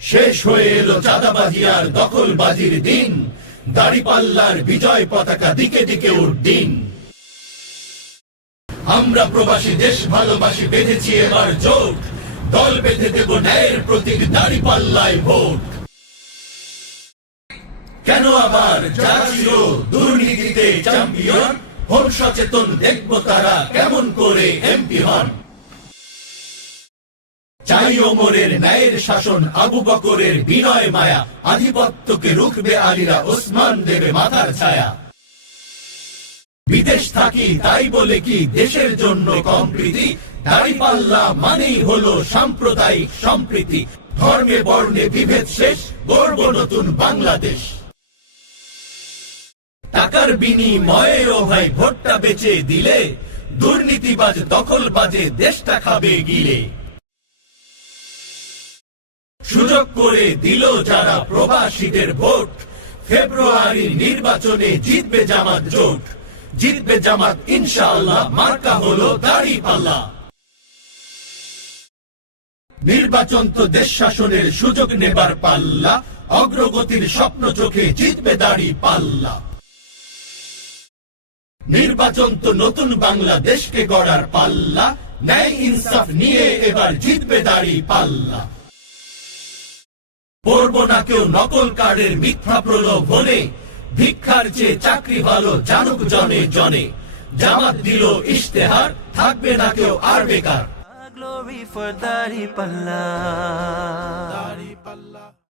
শেষ হয়ে এলো চাঁদাবাজি আর দখলবাজির দিন, দাড়িপাল্লার বিজয় পতাকা দিকে দিকে উড্ডিন। আমরা প্রবাসী দেশ ভালোবাসি, বেঁধেছি এবার জোট, দল বেঁধে দেব ন্যায়ের প্রতীক দাড়িপাল্লায় ভোট। কেন আবার যারা ছিল দুর্নীতিতে চ্যাম্পিয়ন, হন সচেতন, দেখব তারা কেমন করে এমপি হন। চাই ওমরের ন্যায়ের শাসন, আবু বকরের বিনয় মায়া, আধিপত্যকে রুখবে আলীরা, ওসমান দেবে মাথার ছায়া। বিদেশ থাকি তাই বলে কি দেশের জন্য কম প্রীতি, দাড়িপাল্লা মানেই হলো সাম্প্রদায়িক সম্প্রীতি। ধর্মে বর্ণে বিভেদ শেষ, গর্ব নতুন বাংলাদেশ। টাকার বিনিময়ে ও ভাই ভোটটা বেচে দিলে, দুর্নীতিবাজ দখলবাজে দেশটা খাবে গিলে। সুযোগ করে দিল যারা প্রবাসীদের ভোট, ফেব্রুয়ারির নির্বাচনে জিতবে জামাত জোট। জিতবে জামাত ইনশাআল্লাহ, মার্কা হলো দাড়িপাল্লা। নির্বাচন তো দেশ শাসনের সুযোগ নেবার পাল্লা, অগ্রগতির স্বপ্ন চোখে জিতবে দাড়িপাল্লা। নির্বাচন তো নতুন বাংলাদেশকে গড়ার পাল্লা, ন্যায় ইনসাফ নিয়ে এবার জিতবে দাড়িপাল্লা। পড়ব না কেউ নকল কার্ডের মিথ্যা প্রলোভনে, ভিক্ষার চেয়ে চাকরি ভালো জানুক জনে জনে। জামাত দিল ইশতেহার, থাকবে না কেউ আর বেকার। Glory for Daripalla.